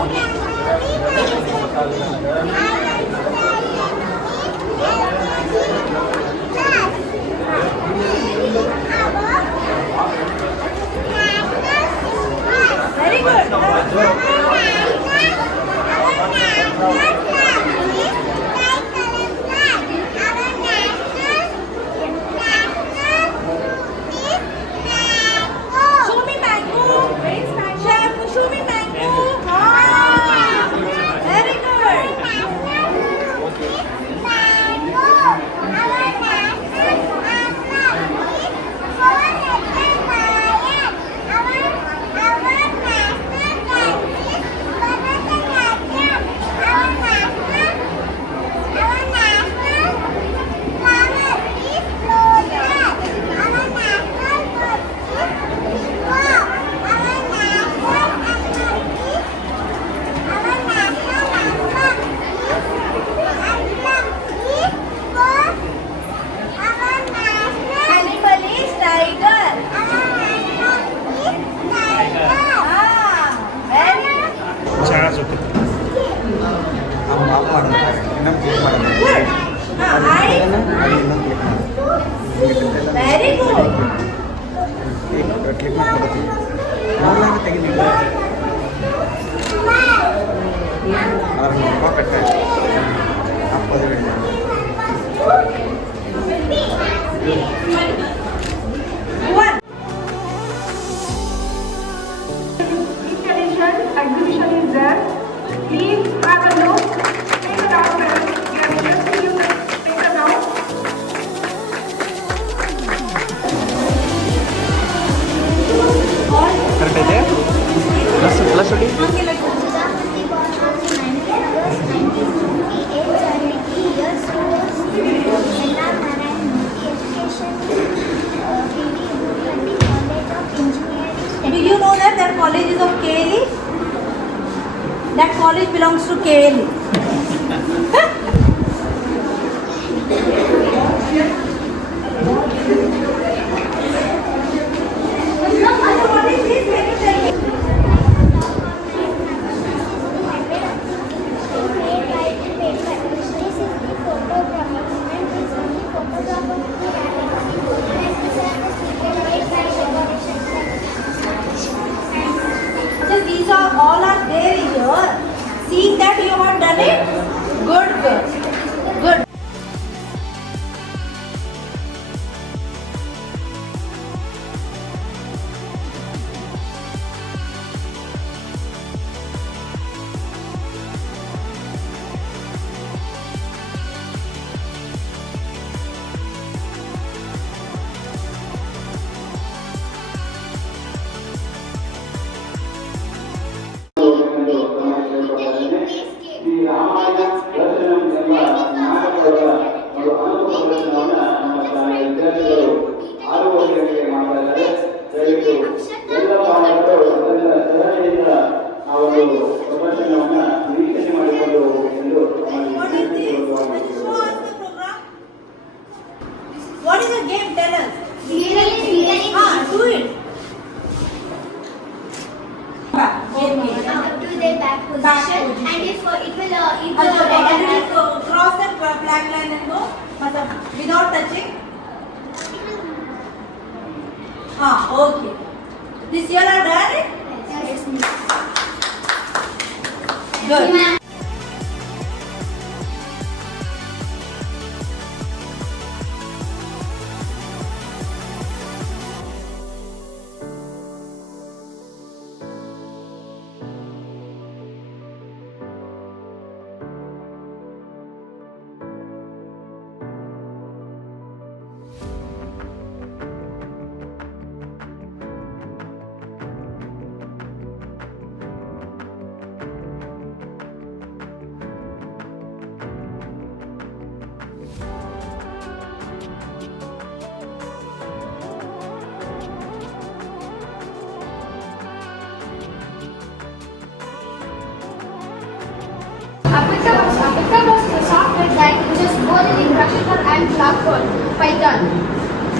Very good. Show me mango. Chef, show me mango. Ah, very good. Animal is tiger. Ah, very charge okay ನಾವು of ಮಾಡೋಣ ಇನ್ನೊಂದು click ಮಾಡೋಣ good. I ಅದು ಇನ್ನೊಂದು click ಮಾಡೋಣ very good. Click ಮಾಡ್ಕೊಡ್ತೀವಿ ನೋಡ್ಲಾಗ ತೆಗಿಲಿಲ್ಲ ಅದ್ರ ತುಂಬ ಪೆಟ್ಟಾಯ್ತು ಅಪ್ಪದು One. Exhibition is there. Please have a look. Take it out. We are requesting you to take it out. Correct ಐತೆ ಪ್ಲಸ್ ಪ್ಲಸ್ ಹೊಡಿ Do you know that college is of KLE? That college belongs to KLE. What is this? Can you tell me? So these are all are there here. Seeing that you have done it, good, good, good. Shri Ramayana Darshanam ಎಂಬ ನಾಟಕದ ಒಂದು ಅನುಭವ ಪ್ರದರ್ಶನವನ್ನು ನಮ್ಮ ವಿದ್ಯಾರ್ಥಿಗಳು 6 ಗಂಟೆಗೆ ಮಾಡ್ತಾ ಇದ್ದಾರೆ. ದಯವಿಟ್ಟು ಎಲ್ಲ ಪಾಲಕರು ಅದರಿಂದ ಸರಳತೆಯಿಂದ ಆ ಒಂದು ಪ್ರದರ್ಶನವನ್ನು ನಿರೀಕ್ಷಣೆ ಮಾಡಿಕೊಂಡು ಹೋಗಬೇಕೆಂದು What is this? Can you show us the program? What is the game? Tell us. Do it. Okay. Do their back position, and if it will Cross that black line and go. Without touching. Okay. This you are done it? Good. Apicabus is a software that uses both the graphical and Blackboard, Python.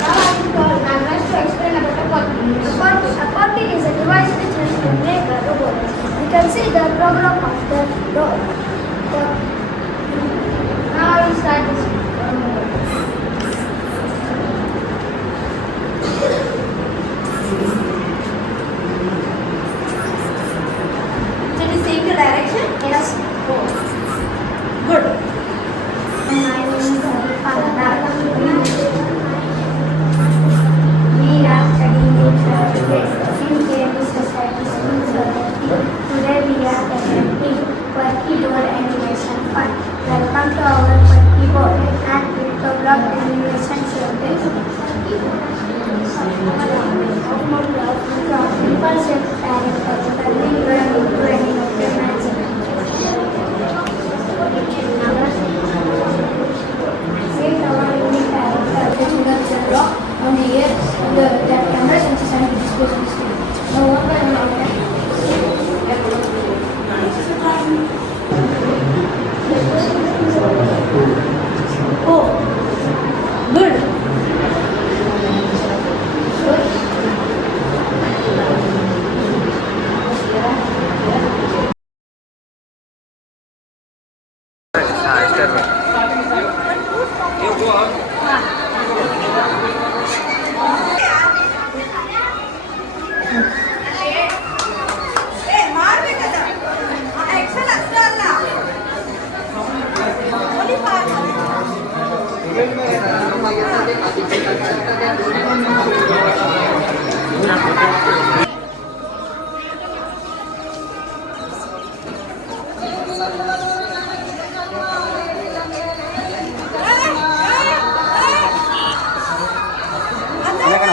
Now I will call Agnes to explain about a Appian is a device which to make a robot. You can see the program of the robot. Now I will start this. Did you see the direction? Yes. Good. My name is Farhana. We are studying in KMU Society School Society. Today we are attending Quirky Board Animation Fund. Welcome to our Quirky Board and Pictogram Animation Showcase. Simple shape characters turning drawing into animated magic. Create our unique character which will draw on the ear that camera senses and displays on the screen. Now one by one Oh, good.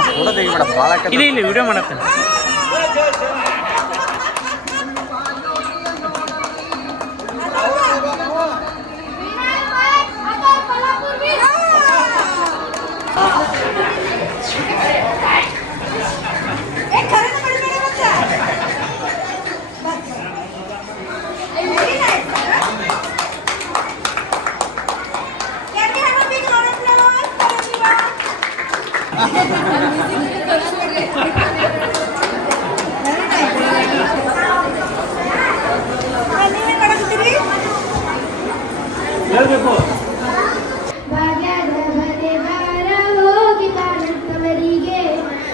Photo ತೆಗಿಬೇಡ ಭಾಳ ಇಲ್ಲಿ ಇಲ್ಲಿ video ಮಾಡತ್ತೇನೆ. ಭಾಗ್ಯದ ಬಲೆಗಾರ ಹೋಗಿ ಬಾಳುತ್ತವರಿಗೆ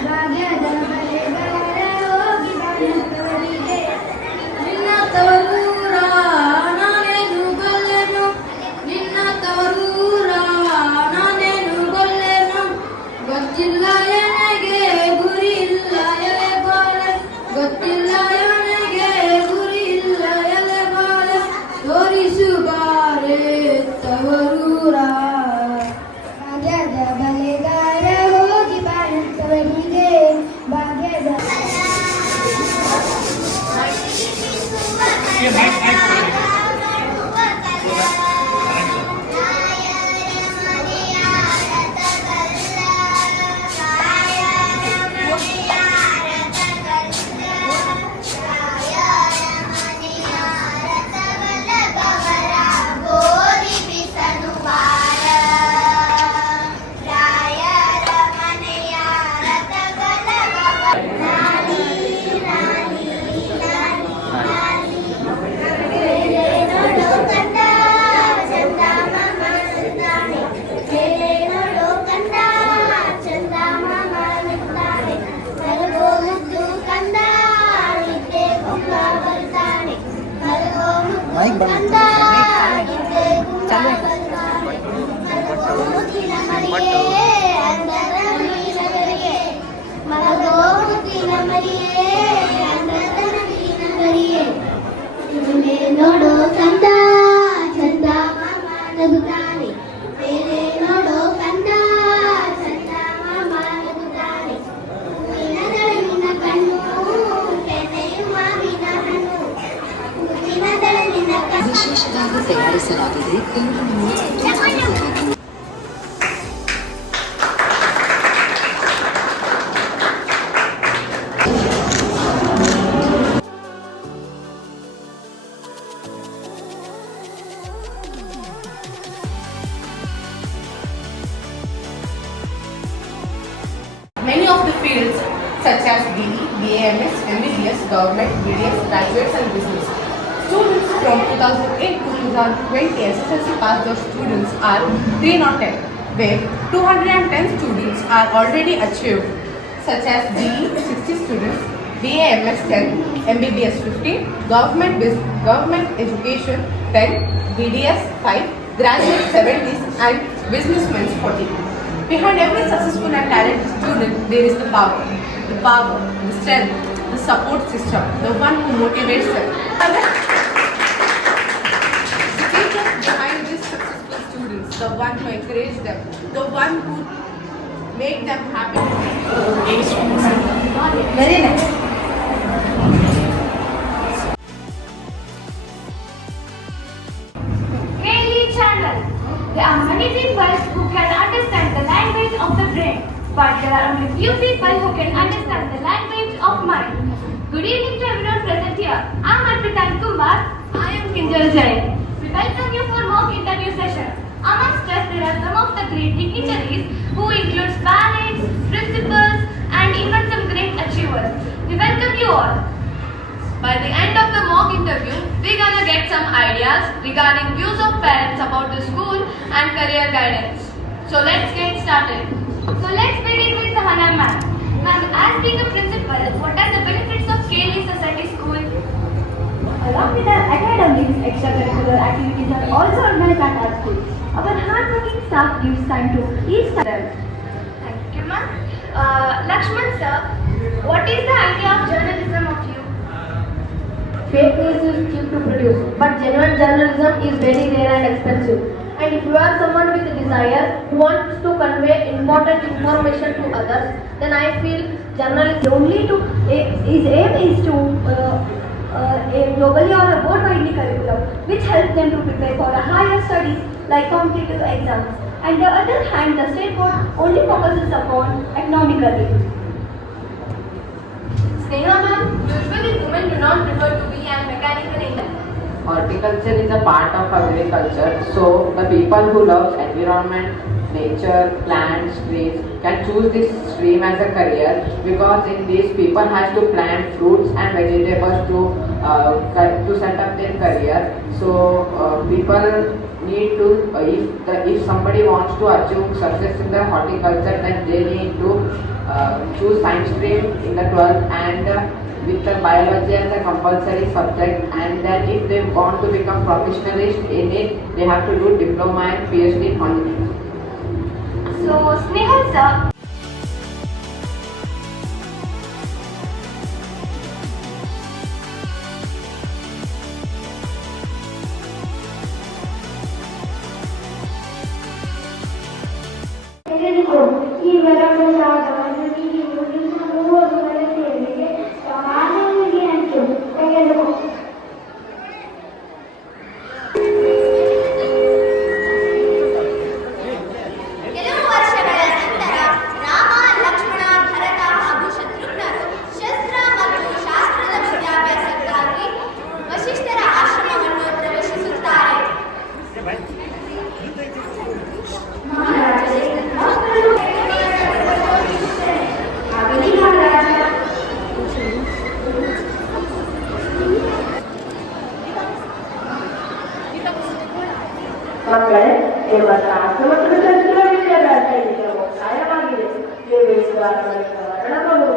ಭಾಗ್ಯದ ಬಲೆಗಾರ ಹೋಗಿ ಬಾಳುತ್ತವರಿಗೆ ನಿನ್ನ ತವರೂರ ನಾನೇನು ಬಲ್ಲೆನು ನಿನ್ನ ತವರೂರ ನಾನೇನು ಬಲ್ಲೆನು ಗೊತ್ತಿಲ್ಲ ನನಗೆ ಗುರಿ ಇಲ್ಲ ಎಲೆಬಾಲೆ ಗೊತ್ತಿಲ್ಲ ನನಗೆ ಗುರಿ ಇಲ್ಲ ಎಲೆಬಾಲೆ ತೋರಿಸು ಬಾರೆ ತವರೂರ ಭಾಗ್ಯದ ಬಲೆಗಾರ ಹೋಗಿ ಬಾಳುತ್ತವರಿಗೆ ಭಾಗ್ಯದ ನೋಡೋ ಕಂದ ಚಂದ ಮಾಮ ನಗುತ್ತಾನೆ ಬೇರೆ ನೋಡೋ ಕಂದ ಚಂದ ಮಾಮ ನಗುತ್ತಾನೆ ನಿನ್ನ ಕಣ್ಣು ಕೆನೆಯು ಮಾವಿನ ಹಣ್ಣು ನಿನ್ನ ಕಣ್ಣು ವಿಶೇಷವಾಗಿ ತಯಾರಿಸಲಾಗಿದೆ Many of the fields such as BE, BAMS, MBBS, government, BDS, graduates and business. Students from 2008 to 2020 SSLC passed out students are 310, where 210 students are already achieved, such as BE 60 students, BAMS 10, MBBS 15, government education 10, BDS 5, graduate 70s and businessmen 40. Behind every successful and talented student, there is the power, the strength, the support system, the one who motivates them. The teachers behind these successful students, the one who encourage them, the one who make them happy. Very nice. Brainly Channel. There are many people who can understand the language of the brain, but there are only few people who can understand the language of mind. Good evening to everyone present here. I am Arpita Kumar. I am Kinjal Jain. We welcome you for mock interview session. Amongst us there are some of the great dignitaries who includes parents, principals and even some great achievers. We welcome you all. By the end of the mock interview, we're gonna get some ideas regarding views of parents about the school and career guidance. So let's get started. So let's begin with Sahana ma'am. Ma'am, as being a principal, what are the benefits of KLE Society School? Along with our academics, extracurricular activities are also organized at our school. Our hardworking staff gives time to each student. Thank you ma'am. Lakshman sir, what is the idea of journalism of you? Fake news is cheap to produce, but genuine journalism is very rare and expensive. And if you are someone with a desire who wants to convey important information to others, then I feel journalism only to his aim is to a globally or a worldwide curriculum, which helps them to prepare for a higher studies like competitive exams. And the other hand, the state board only focuses upon economically. Sneha ma'am, usually women do not prefer to be an mechanical engineer. Horticulture is a part of agriculture, so the people who love environment, nature, plants, trees can choose this stream as a career, because in this people has to plant fruits and vegetables to set up their career. So people need to if somebody wants to achieve success in the horticulture, then they need to choose science stream in the 12th and with the biology as a compulsory subject, and then if they want to become professionalist in it, they have to do diploma and PhD on it. So Snehal sir, ಈ ವರಪ್ರಸಾದ ಮೂವರುಗಳ ಸೇವೆಗೆ ಮಾನವನಿಗೆ ಹಂಚು ತೆಗೆದು ಕೆಲವು ವರ್ಷಗಳ ನಂತರ ರಾಮ, ಲಕ್ಷ್ಮಣ, ಭರತ ಹಾಗೂ ಶತ್ರುಘ್ನರು ಶಸ್ತ್ರ ಮತ್ತು ಶಾಸ್ತ್ರದ ವಿದ್ಯಾಭ್ಯಾಸಕ್ಕಾಗಿ ವಶಿಷ್ಠರ ಆಶ್ರಮವನ್ನು ಪ್ರವೇಶಿಸುತ್ತಾರೆ. ಮಕ್ಕಳೇ, ಇವತ್ತು ಆಶ್ರಮದ ಚರಿತ್ರೆ ವಿದ್ಯಾಭ್ಯಾಸ ಮುಕ್ತಾಯವಾಗಿದೆ. ವರ್ಣಬಹುದು